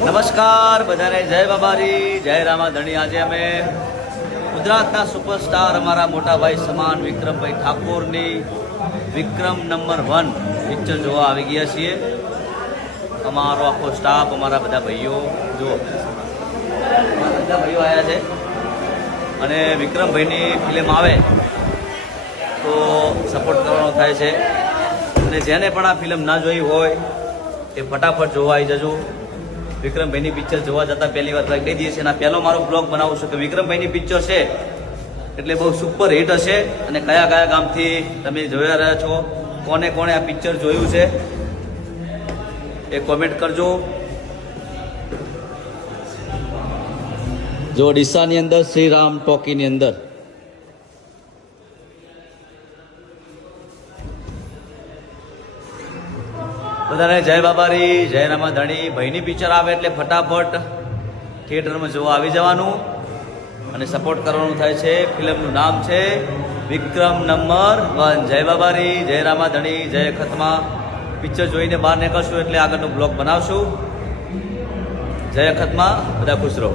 નમસ્કાર બધાને, જય બાબારી, જય રામાધણી। આજે અમે ગુજરાતના સુપરસ્ટાર અમારા મોટા ભાઈ સમાન વિક્રમભાઈ ઠાકોરની વિક્રમ નંબર 1 પિક્ચર જોવા આવી ગયા છીએ। અમારો આખો સ્ટાફ, અમારા બધા ભાઈઓ જો બધા ભાઈઓ આવ્યા છે અને વિક્રમભાઈની ફિલ્મ આવે તો સપોર્ટ કરવાનો થાય છે। અને જેને પણ આ ફિલ્મ ના જોઈ હોય એ ફટાફટ જોવા આવી જજો। વિક્રમભાઈની પિક્ચર જોવા જતાં પહેલી વાર કહી દઈએ છીએ, અને પહેલો મારો બ્લોગ બનાવું છું કે વિક્રમભાઈની પિક્ચર છે એટલે બહુ સુપર હિટ હશે। અને કયા કયા ગામથી તમે જોઈ રહ્યા છો, કોને કોણે આ પિક્ચર જોયું છે એ કોમેન્ટ કરજો। જો ડીસાની અંદર શ્રીરામ ટોકીની અંદર બધાને જય બાબારી, જય રામાધણી। ભાઈની પિક્ચર આવે એટલે ફટાફટ થિયેટરમાં જોવા આવી જવાનું અને સપોર્ટ કરવાનું થાય છે। ફિલ્મનું નામ છે વિક્રમ નંબર 1। જય બાબારી, જય રામાધણી, જય ખતમા। પિક્ચર જોઈને બહાર નીકળશું એટલે આગળનું બ્લોગ બનાવશું। જય ખતમા, બધા ખુશ રહો।